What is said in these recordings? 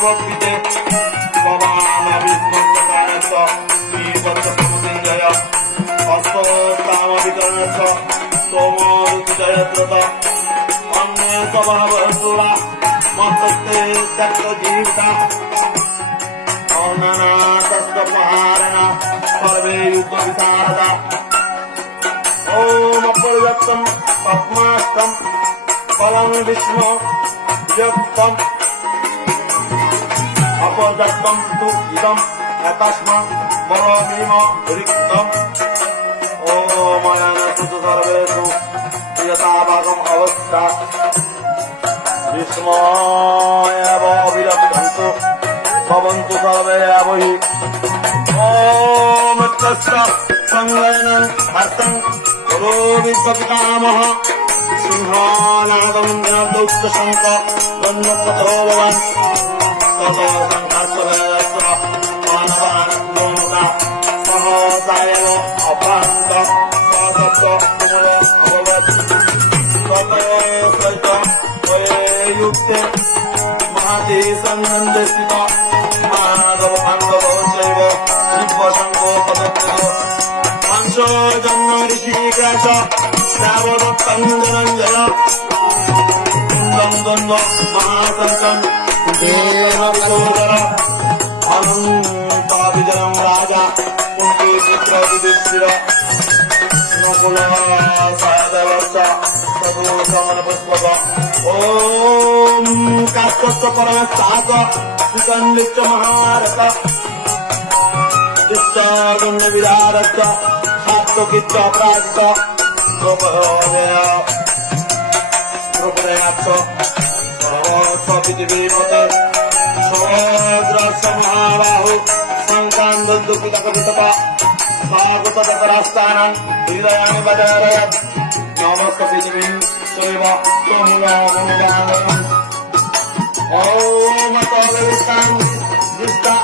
भक्तिते भवानविस्मस्तकानस्य वीरभद्रप्रभुतिञ्जय हस्तोत्तामवितरणस्य सोमोरुजयत्रत अन्य स्वभावसुरा मत्तस्ते तत्त्वजीविता औननाथस्य महारण सर्वे युगविशारदा ॐ अपर्यक्तं पद्माष्टं फलं विष्णु यत्तम् অপযত্নম তু ইদম এতস্মাৎ বলমিম রিক্তম ওম অনন্ত সর্বেষু প্রিয়তাবাগম অবস্থা বিস্ময় অবিলক্ষন্তু ভবন্তু সর্বে অবহি ওম তস্য সংলয়নং হর্তং রোবিত পিতামহ সিংহনাগমন্দ্র দৌত্য শঙ্কর ধন্যপ্রথো ভবান সন্নন্দিত মাধব বান্ধব জৈব শিবসঙ্গ পদত্যাগ মাংস জন্ম ঋষি গ্রাস শ্রাবণ কঞ্জনঞ্জয় দ্বন্দ্ব মহাসংকট পাবিজনম রাজা কুন্তি পুত্র যুধিষ্ঠির নকুল সহদেবশ্চ সদূর সমন পুষ্পক ওম কাস্তস্য পরমস্তাত সুগন্ধিচ্চ মহারথ দুষ্টগুণ্য বিরারথ সাত্তকিচ্চ অপরাজিত গোপয় দ্রৌপদয়াচ্ছ সরস্বতীদেবীপতে সহদ্রস্য মহাবাহু সন্তান বন্ধু পিতাকবিতপা স্বাগত দতরাস্তানাং হৃদয়ানি বদারয়ৎ নমস্কৃতিবিং সৈব সোমুদানমদানয়ং ॐ तदविष्टां दृष्टा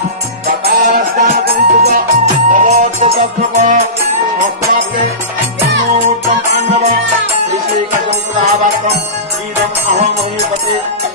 तथास्ता कुन्तुक तदोत्तसप्रभ अप्राप्ते नमोत्तम पाण्डव ऋषिकसंस्रावाकं इदम् अहमहीपते